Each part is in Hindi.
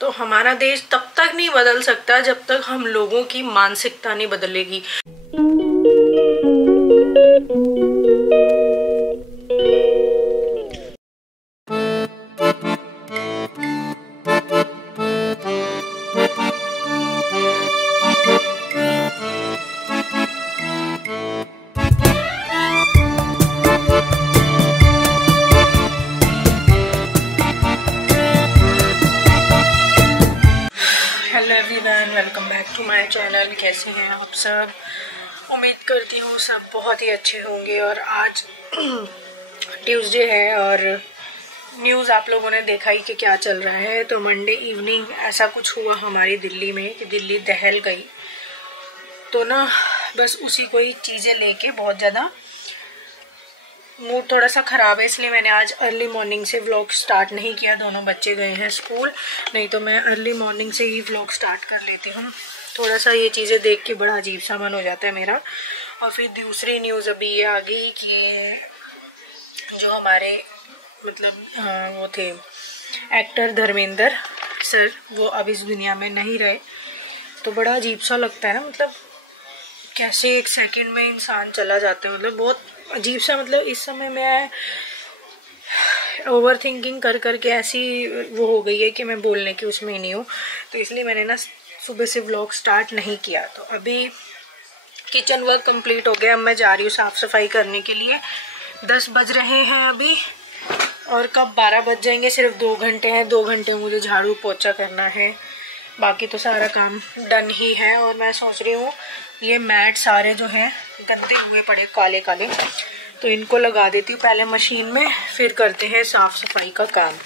तो हमारा देश तब तक नहीं बदल सकता जब तक हम लोगों की मानसिकता नहीं बदलेगी। Hello everyone, welcome back to my channel. कैसे हैं आप सब? उम्मीद करती हूँ सब बहुत ही अच्छे होंगे। और आज ट्यूसडे है और न्यूज़ आप लोगों ने देखा ही कि क्या चल रहा है। तो मंडे इवनिंग ऐसा कुछ हुआ हमारी दिल्ली में कि दिल्ली दहल गई। तो ना बस उसी को ही चीज़ें लेके बहुत ज़्यादा मूड थोड़ा सा ख़राब है, इसलिए मैंने आज अर्ली मॉर्निंग से व्लॉग स्टार्ट नहीं किया। दोनों बच्चे गए हैं स्कूल, नहीं तो मैं अर्ली मॉर्निंग से ही व्लॉग स्टार्ट कर लेती हूँ। थोड़ा सा ये चीज़ें देख के बड़ा अजीब सा मन हो जाता है मेरा। और फिर दूसरी न्यूज़ अभी ये आ गई कि जो हमारे मतलब वो थे एक्टर धर्मेंद्र सर, वो अब इस दुनिया में नहीं रहे। तो बड़ा अजीब सा लगता है ना, मतलब कैसे एक सेकंड में इंसान चला जाता है। मतलब बहुत अजीब सा, मतलब इस समय मैं ओवर थिंकिंग कर करके ऐसी वो हो गई है कि मैं बोलने की उसमें ही नहीं हूँ। तो इसलिए मैंने ना सुबह से व्लॉग स्टार्ट नहीं किया। तो अभी किचन वर्क कंप्लीट हो गया, अब मैं जा रही हूँ साफ़ सफाई करने के लिए। 10 बज रहे हैं अभी, और कब 12 बज जाएंगे। सिर्फ 2 घंटे हैं, 2 घंटे मुझे झाड़ू पोछा करना है, बाकी तो सारा काम डन ही है। और मैं सोच रही हूँ ये मैट सारे जो हैं गंदे हुए पड़े काले काले, तो इनको लगा देती हूँ पहले मशीन में, फिर करते हैं साफ सफाई का काम।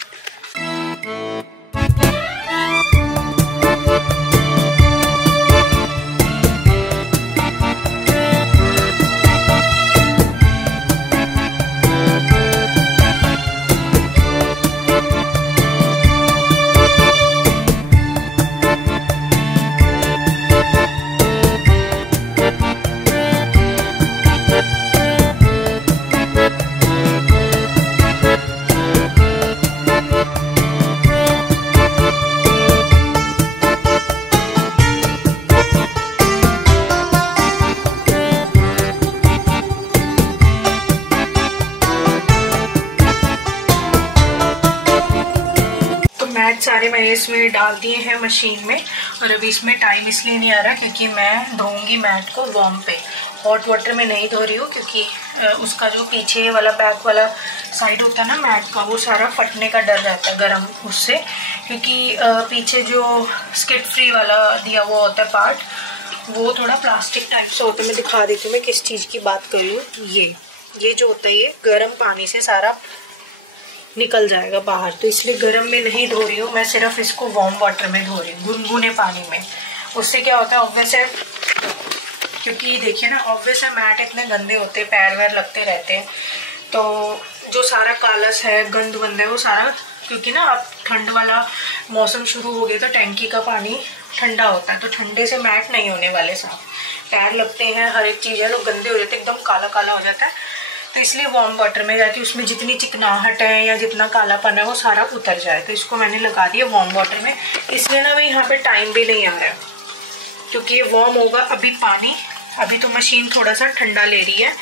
मैट सारे मैंने इसमें डाल दिए हैं मशीन में। और अभी इसमें टाइम इसलिए नहीं आ रहा क्योंकि मैं धोऊंगी मैट को वार्म पे, हॉट वाटर में नहीं धो रही हूँ, क्योंकि उसका जो पीछे वाला बैक वाला साइड होता है ना मैट का, वो सारा फटने का डर रहता है गर्म उससे। क्योंकि पीछे जो स्किड फ्री वाला दिया हुआ होता है पार्ट, वो थोड़ा प्लास्टिक टाइप से होता है। मैं दिखा देती हूँ मैं किस चीज़ की बात कर रही हूँ। ये जो होता है, ये गर्म पानी से सारा निकल जाएगा बाहर, तो इसलिए गर्म में नहीं धो रही हूँ मैं, सिर्फ इसको वार्म वाटर में धो रही हूँ, गुनगुने पानी में। उससे क्या होता है, ऑब्वियस है, क्योंकि देखिए ना, ऑब्वियस है मैट इतने गंदे होते हैं, पैर वैर लगते रहते हैं, तो जो सारा कालस है, गंद वंद है, वो सारा, क्योंकि ना अब ठंड वाला मौसम शुरू हो गया तो टैंकी का पानी ठंडा होता है, तो ठंडे से मैट नहीं होने वाले साफ, पैर लगते हैं, हर एक चीज़ है, लोग गंदे हो जाते हैं, एकदम काला काला हो जाता है। तो इसलिए वार्म वाटर में जाती हूँ, उसमें जितनी चिकनाहट है या जितना कालापन है वो सारा उतर जाए। तो इसको मैंने लगा दिया वार्म वाटर में, इसलिए ना मैं यहाँ पे टाइम भी नहीं आ रहा है, क्योंकि ये वार्म होगा अभी पानी। अभी तो मशीन थोड़ा सा ठंडा ले रही है,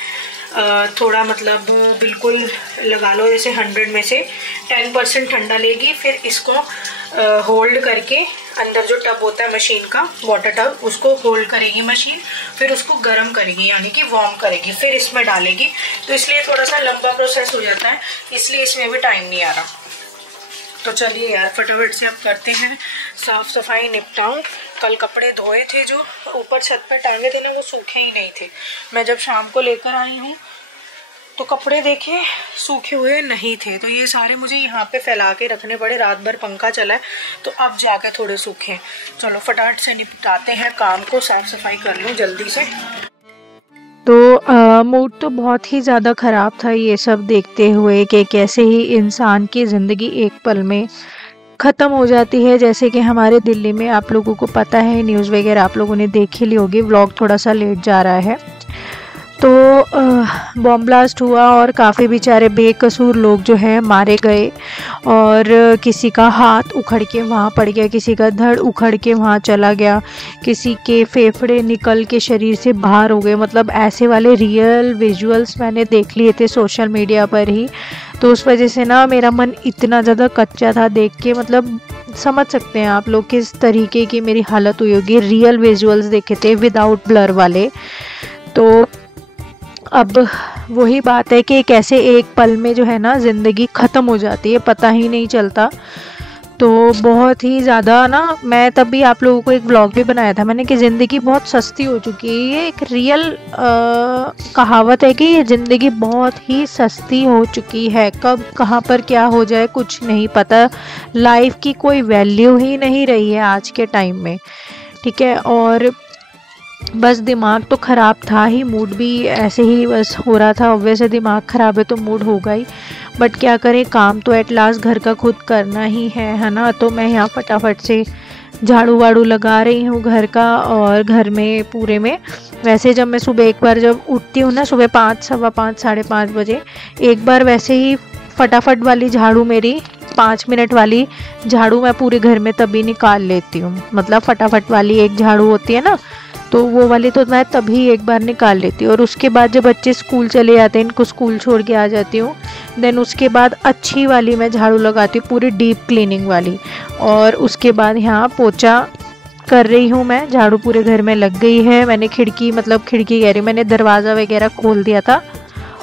थोड़ा मतलब बिल्कुल लगा लो जैसे 100 में से 10% ठंडा लेगी। फिर इसको होल्ड करके, अंदर जो टब होता है मशीन का, वाटर टब, उसको होल्ड करेगी मशीन, फिर उसको गर्म करेगी, यानी कि वार्म करेगी, फिर इसमें डालेगी। तो इसलिए थोड़ा सा लंबा प्रोसेस हो जाता है, इसलिए इसमें भी टाइम नहीं आ रहा। तो चलिए यार, फटाफट से अब करते हैं साफ़ सफाई, निपटाऊँ। कल कपड़े धोए थे जो ऊपर छत पर टांगे थे ना, वो सूखे ही नहीं थे। मैं जब शाम को लेकर आई हूँ तो कपड़े देखे सूखे हुए नहीं थे, तो ये सारे मुझे यहाँ पे फैला के रखने पड़े। रात भर पंखा चला है तो अब जाके थोड़े सूखे। चलो फटाफट से निपटाते हैं काम को, साफ़ सफाई कर लूँ जल्दी से। तो मूड तो बहुत ही ज़्यादा ख़राब था ये सब देखते हुए कि कैसे ही इंसान की ज़िंदगी एक पल में ख़त्म हो जाती है। जैसे कि हमारे दिल्ली में, आप लोगों को पता है, न्यूज़ वगैरह आप लोगों ने देख ही ली होगी, व्लॉग थोड़ा सा लेट जा रहा है। तो बॉम्ब ब्लास्ट हुआ और काफ़ी बेचारे बेकसूर लोग जो है मारे गए, और किसी का हाथ उखड़ के वहाँ पड़ गया, किसी का धड़ उखड़ के वहाँ चला गया, किसी के फेफड़े निकल के शरीर से बाहर हो गए। मतलब ऐसे वाले रियल विजुअल्स मैंने देख लिए थे सोशल मीडिया पर ही। तो उस वजह से ना मेरा मन इतना ज़्यादा कच्चा था देख के, मतलब समझ सकते हैं आप लोग किस तरीके की मेरी हालत हुई होगी। रियल विजुअल्स देखे थे विदाउट ब्लर वाले। तो अब वही बात है कि कैसे एक पल में जो है ना ज़िंदगी ख़त्म हो जाती है, पता ही नहीं चलता। तो बहुत ही ज़्यादा ना, मैं तब भी आप लोगों को एक व्लॉग भी बनाया था मैंने कि ज़िंदगी बहुत सस्ती हो चुकी है। ये एक रियल कहावत है कि ये ज़िंदगी बहुत ही सस्ती हो चुकी है। कब कहाँ पर क्या हो जाए कुछ नहीं पता। लाइफ की कोई वैल्यू ही नहीं रही है आज के टाइम में, ठीक है। और बस दिमाग तो ख़राब था ही, मूड भी ऐसे ही बस हो रहा था। वैसे दिमाग ख़राब है तो मूड होगा ही, बट क्या करें, काम तो एट लास्ट घर का खुद करना ही है ना। तो मैं यहाँ फटाफट से झाड़ू वाड़ू लगा रही हूँ घर का, और घर में पूरे में। वैसे जब मैं सुबह एक बार जब उठती हूँ ना, सुबह 5, सवा 5, साढ़े 5 बजे, एक बार वैसे ही फटाफट वाली झाड़ू, मेरी 5 मिनट वाली झाड़ू मैं पूरे घर में तभी निकाल लेती हूँ। मतलब फटाफट वाली एक झाड़ू होती है ना, तो वो वाली तो मैं तभी एक बार निकाल लेती हूँ। और उसके बाद जब बच्चे स्कूल चले जाते हैं, इनको स्कूल छोड़ के आ जाती हूँ, देन उसके बाद अच्छी वाली मैं झाड़ू लगाती हूँ, पूरी डीप क्लीनिंग वाली। और उसके बाद यहाँ पोछा कर रही हूँ मैं, झाड़ू पूरे घर में लग गई है। मैंने खिड़की, मतलब खिड़की कह रही हूँ, मैंने दरवाज़ा वगैरह खोल दिया था,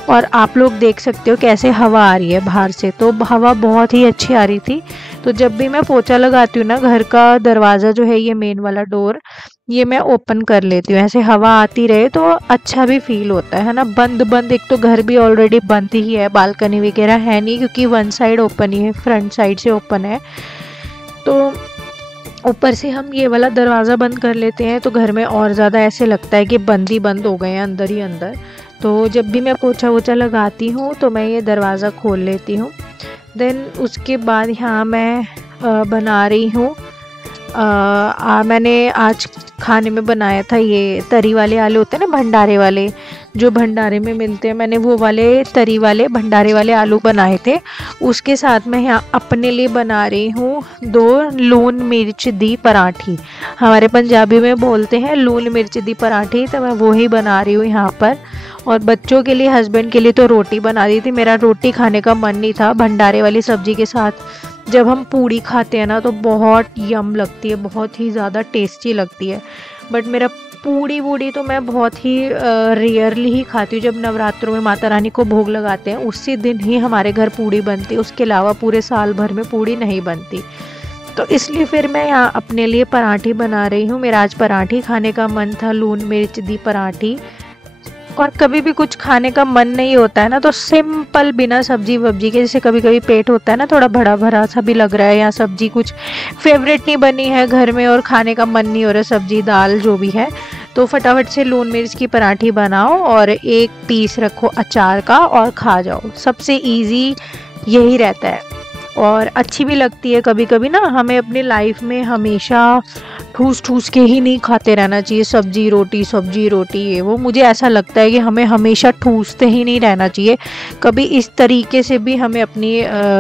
और आप लोग देख सकते हो कैसे हवा आ रही है बाहर से। तो हवा बहुत ही अच्छी आ रही थी। तो जब भी मैं पोछा लगाती हूँ ना, घर का दरवाज़ा जो है, ये मेन वाला डोर, ये मैं ओपन कर लेती हूँ, ऐसे हवा आती रहे तो अच्छा भी फील होता है ना। बंद बंद, एक तो घर भी ऑलरेडी बंद ही है, बालकनी वगैरह है नहीं, क्योंकि वन साइड ओपन ही है, फ्रंट साइड से ओपन है। तो ऊपर से हम ये वाला दरवाज़ा बंद कर लेते हैं, तो घर में और ज़्यादा ऐसे लगता है कि बंद ही बंद हो गए हैं, अंदर ही अंदर। तो जब भी मैं पोछा वोछा लगाती हूँ तो मैं ये दरवाज़ा खोल लेती हूँ। देन उसके बाद यहाँ मैं बना रही हूँ, मैंने आज खाने में बनाया था ये तरी वाले आलू होते हैं ना, भंडारे वाले, जो भंडारे में मिलते हैं, मैंने वो वाले तरी वाले भंडारे वाले आलू बनाए थे। उसके साथ मैं यहाँ अपने लिए बना रही हूँ 2 लून मिर्च दी पराठी। हमारे पंजाबी में बोलते हैं लून मिर्च दी पराठी, तो मैं वो ही बना रही हूँ यहाँ पर। और बच्चों के लिए, हस्बैंड के लिए तो रोटी बना दी थी। मेरा रोटी खाने का मन नहीं था भंडारे वाली सब्ज़ी के साथ। जब हम पूड़ी खाते हैं ना तो बहुत यम लगती है, बहुत ही ज़्यादा टेस्टी लगती है। बट मेरा पूड़ी वूड़ी तो मैं बहुत ही रेयरली ही खाती हूँ। जब नवरात्रों में माता रानी को भोग लगाते हैं उसी दिन ही हमारे घर पूड़ी बनती है, उसके अलावा पूरे साल भर में पूड़ी नहीं बनती। तो इसलिए फिर मैं यहाँ अपने लिए पराठी बना रही हूँ। मेरा आज पराठी खाने का मन था, लून मिर्च दी पराठी। और कभी भी कुछ खाने का मन नहीं होता है ना, तो सिंपल बिना सब्जी वब्जी के, जैसे कभी कभी पेट होता है ना थोड़ा भरा भरा सा भी लग रहा है, या सब्जी कुछ फेवरेट नहीं बनी है घर में और खाने का मन नहीं हो रहा, सब्जी दाल जो भी है, तो फटाफट से लून मिर्च की पराठी बनाओ और एक पीस रखो अचार का और खा जाओ। सबसे इजी यही रहता है और अच्छी भी लगती है। कभी कभी ना हमें अपनी लाइफ में हमेशा ठूस ठूस के ही नहीं खाते रहना चाहिए, सब्जी रोटी ये वो। मुझे ऐसा लगता है कि हमें हमेशा ठूसते ही नहीं रहना चाहिए। कभी इस तरीके से भी हमें अपनी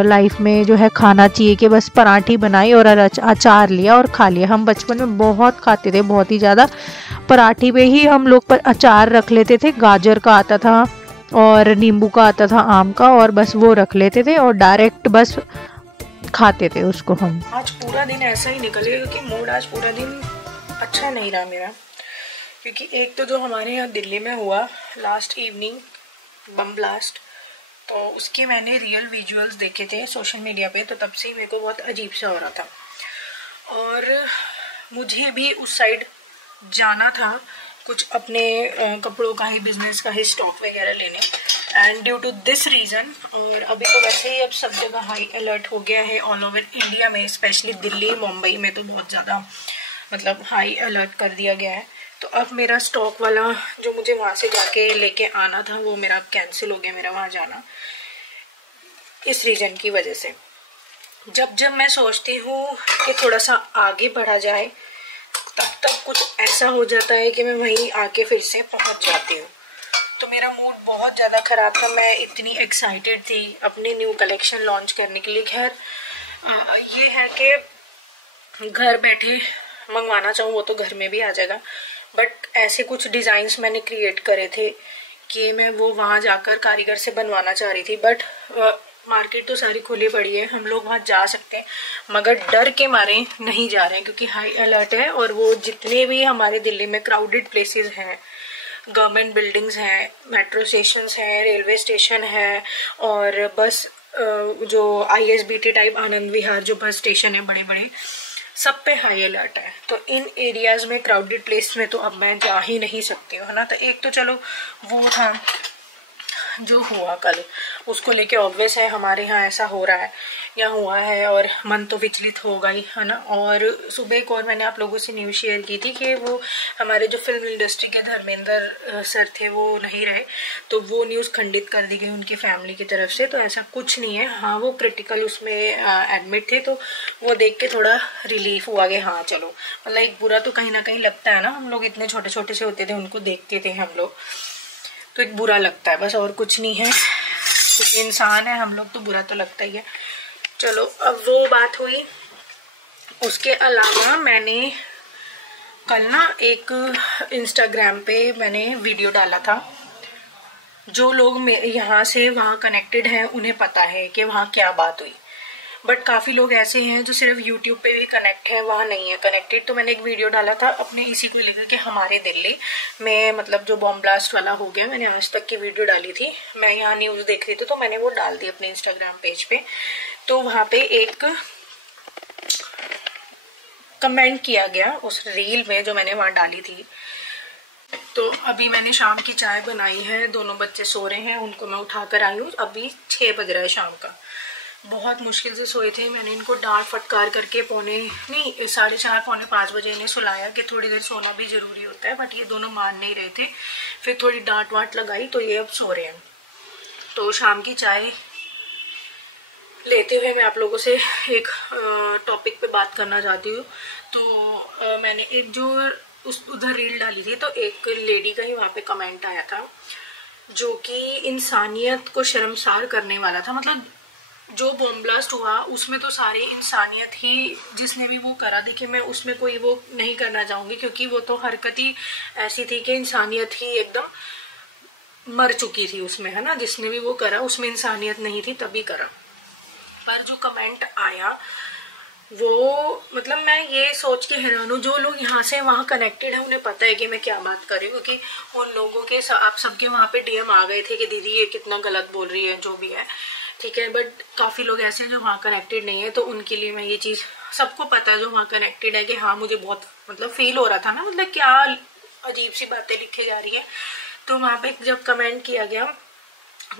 लाइफ में जो है खाना चाहिए कि बस पराठी बनाई और अचार लिया और खा लिया। हम बचपन में बहुत खाते थे, बहुत ही ज़्यादा। पराठी पे ही हम लोग पर अचार रख लेते थे, गाजर का आता था और नींबू का आता था, आम का, और बस वो रख लेते थे और डायरेक्ट बस खाते थे उसको हम। आज पूरा दिन ऐसा ही निकले क्योंकि मूड आज पूरा दिन अच्छा नहीं रहा मेरा। क्योंकि एक तो जो हमारे यहाँ दिल्ली में हुआ लास्ट इवनिंग बम ब्लास्ट, तो उसके मैंने रियल विजुअल्स देखे थे सोशल मीडिया पे, तो तब से ही मेरे को बहुत अजीब सा हो रहा था। और मुझे भी उस साइड जाना था कुछ अपने कपड़ों का ही, बिजनेस का ही स्टॉक वगैरह लेने, and due to this reason. और अभी तो वैसे ही अब सब जगह हाई अलर्ट हो गया है ऑल ओवर इंडिया में, स्पेशली दिल्ली मुंबई में तो बहुत ज़्यादा मतलब हाई अलर्ट कर दिया गया है। तो अब मेरा स्टॉक वाला जो मुझे वहाँ से जाके लेके आना था वो मेरा अब कैंसिल हो गया, मेरा वहाँ जाना, इस रीज़न की वजह से। जब मैं सोचती हूँ कि थोड़ा सा आगे बढ़ा जाए तब तक कुछ ऐसा हो जाता है कि मैं वहीं आके फिर से पहुँच जाती हूँ। तो मेरा मूड बहुत ज़्यादा ख़राब था। मैं इतनी एक्साइटेड थी अपनी न्यू कलेक्शन लॉन्च करने के लिए। खैर ये है कि घर बैठे मंगवाना चाहूँ वो तो घर में भी आ जाएगा, बट ऐसे कुछ डिज़ाइंस मैंने क्रिएट करे थे कि मैं वो वहाँ जाकर कारीगर से बनवाना चाह रही थी। बट मार्केट तो सारी खुली पड़ी है, हम लोग वहाँ जा सकते हैं, मगर डर के मारे नहीं जा रहे हैं क्योंकि हाई अलर्ट है। और वो जितने भी हमारे दिल्ली में क्राउडेड प्लेसेस हैं, गवर्नमेंट बिल्डिंग्स हैं, मेट्रो स्टेशंस हैं, रेलवे स्टेशन है, और बस जो ISBT टाइप आनंद विहार जो बस स्टेशन है बड़े बड़े, सब पे हाई अलर्ट है। तो इन एरियाज में क्राउडेड प्लेस में तो अब मैं जा ही नहीं सकती हूँ, है ना। तो एक तो चलो वो था जो हुआ कल, उसको लेके ऑब्वियस है हमारे यहाँ ऐसा हो रहा है या हुआ है, और मन तो विचलित होगा ही, है ना। और सुबह एक और मैंने आप लोगों से न्यूज़ शेयर की थी कि वो हमारे जो फिल्म इंडस्ट्री के धर्मेंद्र सर थे वो नहीं रहे, तो वो न्यूज़ खंडित कर दी गई उनकी फैमिली की तरफ से। तो ऐसा कुछ नहीं है, हाँ वो क्रिटिकल उसमें एडमिट थे, तो वो देख के थोड़ा रिलीफ हुआ कि हाँ चलो, मतलब एक बुरा तो कहीं ना कहीं लगता है ना, हम लोग इतने छोटे छोटे से होते थे उनको देखते थे हम लोग, तो एक बुरा लगता है बस, और कुछ नहीं है, क्योंकि इंसान है हम लोग तो बुरा तो लगता ही है। चलो अब वो बात हुई। उसके अलावा मैंने कल ना एक इंस्टाग्राम पे मैंने वीडियो डाला था। जो लोग यहाँ से वहाँ कनेक्टेड हैं उन्हें पता है कि वहाँ क्या बात हुई, बट काफ़ी लोग ऐसे हैं जो सिर्फ यूट्यूब पे भी कनेक्ट है, वहाँ नहीं है कनेक्टेड। तो मैंने एक वीडियो डाला था अपने इसी को लेकर कि हमारे दिल्ली में मतलब जो बॉम्ब ब्लास्ट वाला हो गया, मैंने आज तक की वीडियो डाली थी, मैं यहाँ न्यूज़ देख रही थी तो मैंने वो डाल दी अपने इंस्टाग्राम पेज पे। तो वहाँ पे एक कमेंट किया गया उस रील में जो मैंने वहाँ डाली थी। तो अभी मैंने शाम की चाय बनाई है, दोनों बच्चे सो रहे हैं, उनको मैं उठा कर आई हूँ, अभी 6 बज रहा है शाम का। बहुत मुश्किल से सोए थे, मैंने इनको डांट फटकार करके 4:30 पौने 5 बजे इन्हें सुलाया कि थोड़ी देर सोना भी ज़रूरी होता है, बट ये दोनों मान नहीं रहे थे। फिर थोड़ी डांट वाट लगाई तो ये अब सो रहे हैं। तो शाम की चाय लेते हुए मैं आप लोगों से एक टॉपिक पे बात करना चाहती हूँ। तो मैंने एक जो उधर रील डाली थी, तो एक लेडी का ही वहाँ पे कमेंट आया था जो कि इंसानियत को शर्मसार करने वाला था। मतलब जो बॉम्ब ब्लास्ट हुआ उसमें तो सारी इंसानियत ही जिसने भी वो करा, देखिए मैं उसमें कोई वो नहीं करना चाहूँगी क्योंकि वो तो हरकत ही ऐसी थी कि इंसानियत ही एकदम मर चुकी थी उसमें, है ना। जिसने भी वो करा उसमें इंसानियत नहीं थी तभी करा। पर जो कमेंट आया वो मतलब मैं ये सोच के हैरान हूँ, जो लोग यहाँ से वहाँ कनेक्टेड है उन्हें पता है कि मैं क्या बात कर रही हूँ, क्योंकि उन लोगों के आप सबके वहाँ पे DM आ गए थे कि दीदी ये कितना गलत बोल रही है, जो भी है ठीक है। बट काफ़ी लोग ऐसे हैं जो वहाँ कनेक्टेड नहीं है, तो उनके लिए मैं ये चीज़, सबको पता है जो वहाँ कनेक्टेड है कि हाँ मुझे बहुत मतलब फील हो रहा था ना, मतलब क्या अजीब सी बातें लिखी जा रही है। तो वहाँ पे जब कमेंट किया गया,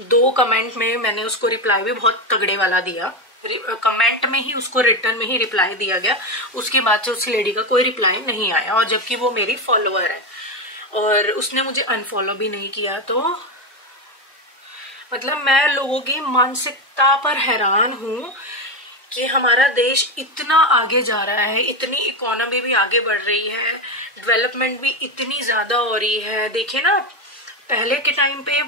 2 कमेंट में मैंने उसको रिप्लाई भी बहुत तगड़े वाला दिया, कमेंट में ही उसको रिटर्न में ही रिप्लाई दिया गया। उसके बाद से उस लेडी का कोई रिप्लाई नहीं आया, और जबकि वो मेरी फॉलोअर है और उसने मुझे अनफॉलो भी नहीं किया। तो मतलब मैं लोगों की मानसिकता पर हैरान हूँ कि हमारा देश इतना आगे जा रहा है, इतनी इकोनॉमी भी आगे बढ़ रही है, डेवलपमेंट भी इतनी ज़्यादा हो रही है। देखिए ना, पहले के टाइम पे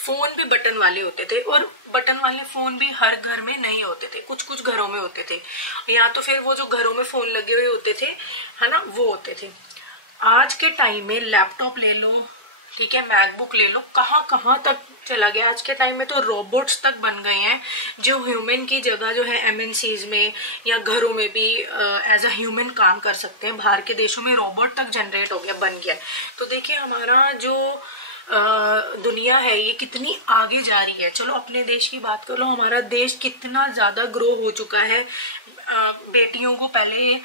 फ़ोन भी बटन वाले होते थे, और बटन वाले फ़ोन भी हर घर में नहीं होते थे, कुछ कुछ घरों में होते थे, या तो फिर वो जो घरों में फ़ोन लगे हुए होते थे, है ना, वो होते थे। आज के टाइम में लैपटॉप ले लो, ठीक है, मैकबुक ले लो, कहाँ कहाँ तक चला गया। आज के टाइम में तो रोबोट्स तक बन गए हैं जो ह्यूमन की जगह जो है MNCs में या घरों में भी एज अ ह्यूमन काम कर सकते हैं। बाहर के देशों में रोबोट तक जनरेट हो गया, बन गया। तो देखिए हमारा जो दुनिया है ये कितनी आगे जा रही है। चलो अपने देश की बात कर लो, हमारा देश कितना ज़्यादा ग्रो हो चुका है। बेटियों को पहले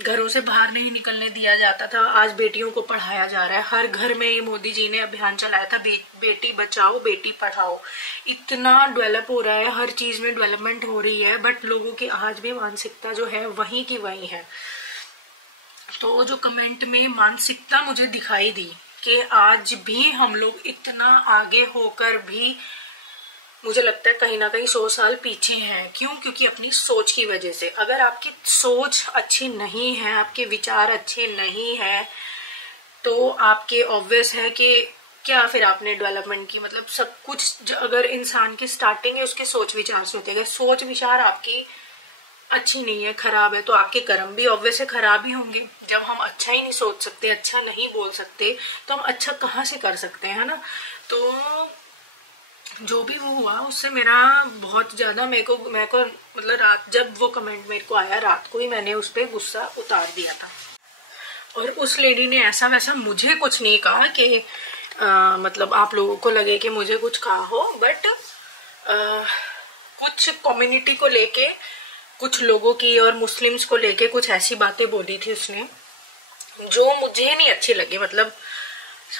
घरों से बाहर नहीं निकलने दिया जाता था, आज बेटियों को पढ़ाया जा रहा है। हर घर में ये मोदी जी ने अभियान चलाया था, बेटी बचाओ बेटी पढ़ाओ। इतना डेवलप हो रहा है, हर चीज़ में डेवलपमेंट हो रही है, बट लोगों की आज भी मानसिकता जो है वहीं की वहीं है। तो जो कमेंट में मानसिकता मुझे दिखाई दी कि आज भी हम लोग इतना आगे होकर भी मुझे लगता है कहीं ना कहीं 100 साल पीछे हैं। क्यों? क्योंकि अपनी सोच की वजह से। अगर आपकी सोच अच्छी नहीं है, आपके विचार अच्छे नहीं है, तो आपके ऑब्वियस है कि क्या फिर आपने डेवलपमेंट की, मतलब सब कुछ अगर इंसान की स्टार्टिंग है उसके सोच विचार से होते हैं। सोच विचार आपकी अच्छी नहीं है, खराब है, तो आपके कर्म भी ऑब्वियसली खराब ही होंगे। जब हम अच्छा ही नहीं सोच सकते, अच्छा नहीं बोल सकते, तो हम अच्छा कहाँ से कर सकते हैं, है ना। तो जो भी वो हुआ उससे मेरा बहुत ज्यादा मेरे को मतलब रात जब वो कमेंट मेरे को आया, रात को ही मैंने उस पर गुस्सा उतार दिया था। और उस लेडी ने ऐसा वैसा मुझे कुछ नहीं कहा कि मतलब आप लोगों को लगे कि मुझे कुछ कहा हो, बट कुछ कम्युनिटी को लेके, कुछ लोगों की और मुस्लिम्स को लेके कुछ ऐसी बातें बोली थी उसने जो मुझे नहीं अच्छी लगी। मतलब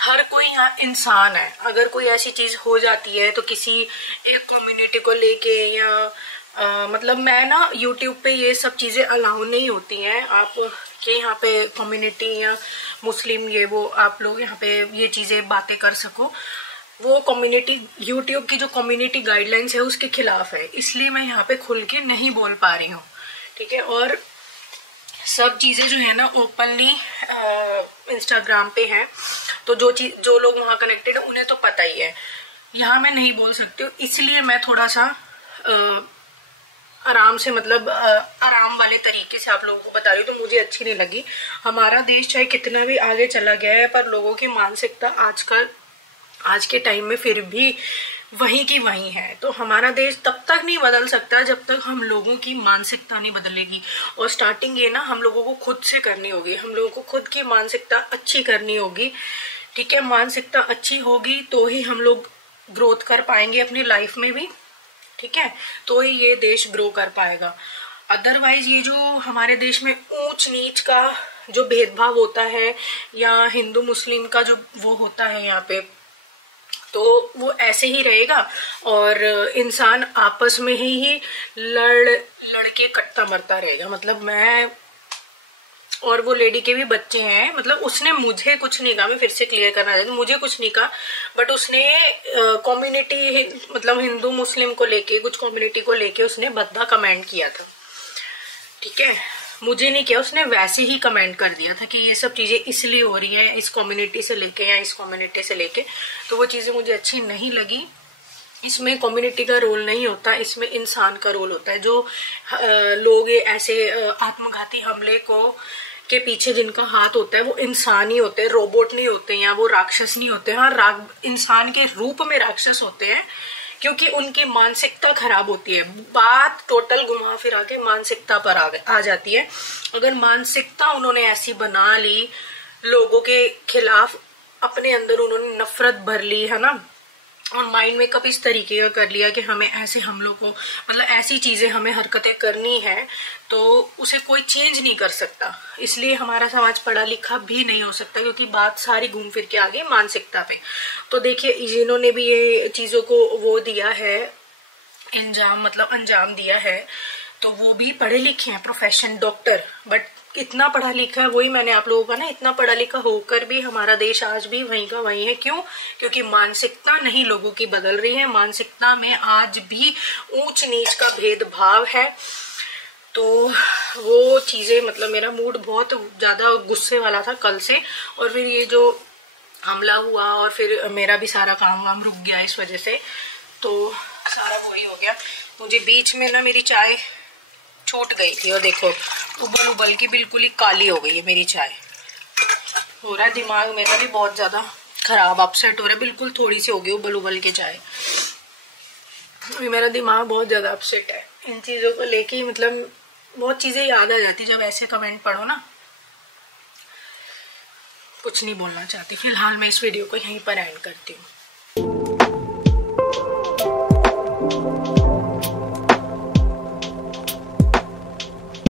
हर कोई यहाँ इंसान है, अगर कोई ऐसी चीज हो जाती है तो किसी एक कम्युनिटी को लेके या मतलब मैं ना यूट्यूब पे ये सब चीजें अलाउ नहीं होती हैं आप कि यहाँ पे कम्युनिटी या मुस्लिम ये वो आप लोग यहाँ पे ये चीजें बातें कर सको। वो कम्युनिटी, यूट्यूब की जो कम्युनिटी गाइडलाइंस है उसके खिलाफ है, इसलिए मैं यहाँ पे खुल के नहीं बोल पा रही हूँ, ठीक है। और सब चीजें जो है ना ओपनली इंस्टाग्राम पे हैं, तो जो लोग वहाँ कनेक्टेड है उन्हें तो पता ही है, यहाँ मैं नहीं बोल सकती हूँ। इसलिए मैं थोड़ा सा आराम से, मतलब आराम वाले तरीके से आप लोगों को बता रही हूँ। तो मुझे अच्छी नहीं लगी। हमारा देश चाहे कितना भी आगे चला गया है, पर लोगों की मानसिकता आज के टाइम में फिर भी वहीं की वहीं है। तो हमारा देश तब तक नहीं बदल सकता जब तक हम लोगों की मानसिकता नहीं बदलेगी। और स्टार्टिंग ये ना हम लोगों को खुद से करनी होगी, हम लोगों को खुद की मानसिकता अच्छी करनी होगी, ठीक है। मानसिकता अच्छी होगी तो ही हम लोग ग्रोथ कर पाएंगे अपनी लाइफ में भी, ठीक है, तो ही ये देश ग्रो कर पाएगा। अदरवाइज ये जो हमारे देश में ऊंच नीच का जो भेदभाव होता है या हिंदू मुस्लिम का जो वो होता है यहाँ पे, तो वो ऐसे ही रहेगा और इंसान आपस में ही लड़ के कटता मरता रहेगा। मतलब मैं और वो लेडी के भी बच्चे हैं, मतलब उसने मुझे कुछ नहीं कहा, मैं फिर से क्लियर करना चाहती हूँ, मुझे कुछ नहीं कहा, बट उसने कम्युनिटी मतलब हिंदू मुस्लिम को लेके, कुछ कम्युनिटी को लेके उसने भद्दा कमेंट किया था, ठीक है। मुझे नहीं किया, उसने वैसे ही कमेंट कर दिया था कि ये सब चीजें इसलिए हो रही हैं इस कम्युनिटी से लेके या इस कम्युनिटी से लेके, तो वो चीजें मुझे अच्छी नहीं लगी। इसमें कम्युनिटी का रोल नहीं होता, इसमें इंसान का रोल होता है। जो लोग ऐसे आत्मघाती हमले के पीछे जिनका हाथ होता है वो इंसान ही होते हैं, रोबोट नहीं होते या वो राक्षस नहीं होते। हाँ, इंसान के रूप में राक्षस होते हैं क्योंकि उनकी मानसिकता खराब होती है। बात टोटल घुमा फिरा के मानसिकता पर आ जाती है। अगर मानसिकता उन्होंने ऐसी बना ली, लोगों के खिलाफ अपने अंदर उन्होंने नफरत भर ली, है ना, और माइंड मेकअप इस तरीके का कर लिया कि हमें ऐसे हमलों को, मतलब ऐसी चीजें हमें हरकतें करनी है, तो उसे कोई चेंज नहीं कर सकता। इसलिए हमारा समाज पढ़ा लिखा भी नहीं हो सकता, क्योंकि बात सारी घूम फिर के आ गई मानसिकता पे। तो देखिए जिन्होंने भी ये चीजों को वो दिया है अंजाम दिया है, तो वो भी पढ़े लिखे हैं, प्रोफेशन डॉक्टर, बट इतना पढ़ा लिखा है, वही मैंने आप लोगों का ना, इतना पढ़ा लिखा होकर भी हमारा देश आज भी वहीं का वहीं है। क्यों? क्योंकि मानसिकता नहीं लोगों की बदल रही है, मानसिकता में आज भी ऊंच नीच का भेदभाव है। तो वो चीजें, मतलब मेरा मूड बहुत ज्यादा गुस्से वाला था कल से, और फिर ये जो हमला हुआ और फिर मेरा भी सारा काम वाम रुक गया इस वजह से, तो सारा वही हो गया। मुझे बीच में ना मेरी चाय छूट गई थी और देखो उबल की बिल्कुल ही काली हो गई है मेरी चाय। हो रहा है दिमाग मेरा भी बहुत ज्यादा खराब, अपसेट हो रहा है, बिल्कुल थोड़ी सी हो गई उबल के चाय। मेरा दिमाग बहुत ज्यादा अपसेट है इन चीजों को लेके, मतलब बहुत चीजें याद आ जाती जब ऐसे कमेंट पढ़ो ना। कुछ नहीं बोलना चाहती, फिलहाल मैं इस वीडियो को यहीं पर एंड करती हूँ।